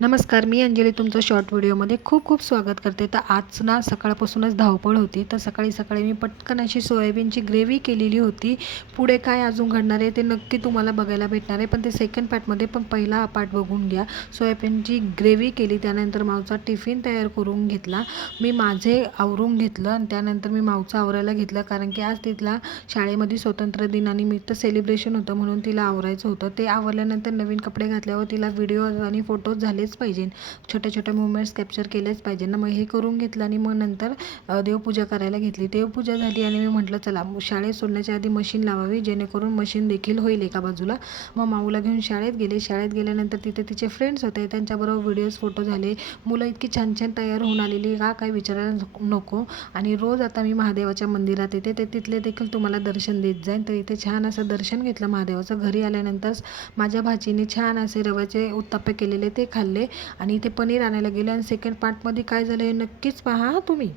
नमस्कार, मी अंजली तुमचं शॉर्ट व्हिडिओमध्ये खूप खूप स्वागत करते. तर आज ना सकाळपासूनच धावपळ होती. तर सकाळी मी पटकन अशी सोयाबीनची ग्रेव्ही केलेली होती. पुढे काय अजून घडणार आहे ते नक्की तुम्हाला बघायला भेटणार आहे. पण ते सेकंड पार्टमध्ये पण पहिला पार्ट बघून घ्या. सोयाबीनची ग्रेव्ही केली, त्यानंतर माऊचा टिफिन तयार करून घेतला. मी माझे आवरून घेतलं आणि त्यानंतर मी माऊचं आवरायला घेतलं, कारण की आज तिथला शाळेमध्ये स्वातंत्र्य दिनानिमित्त सेलिब्रेशन होतं, म्हणून तिला आवरायचं होतं. ते आवरल्यानंतर नवीन कपडे घातल्यावर तिला व्हिडिओ आणि फोटोज झालेच पाहिजे, छोटे छोटे मुवमेंट्स कॅप्चर केलेच पाहिजे ना. मग हे करून घेतलं आणि मग नंतर देवपूजा करायला घेतली. देवपूजा झाली आणि मी म्हटलं चला शाळेत सोडण्याच्या आधी मशीन लावावी, जेणेकरून मशीन देखील होईल एका बाजूला. मग माऊला घेऊन शाळेत गेले. शाळेत गेल्यानंतर तिथे तिचे फ्रेंड्स होते, त्यांच्याबरोबर व्हिडिओज फोटो झाले. मुलं इतकी छान छान तयार होऊन आलेली का काय विचारायला नको. आणि रोज आता मी महादेवाच्या मंदिरात येते, ते तिथले देखील तुम्हाला दर्शन देत जाईन. तर इथे छान असं दर्शन घेतलं महादेवाचं. घरी आल्यानंतर माझ्या भाचीने छान असे रव्याचे उत्तप्पे केलेले ते खाल्ले आणि इथे पनीर आणायला गेले. आणि सेकंड पार्टमध्ये काय झालं हे नक्कीच पहा तुम्ही.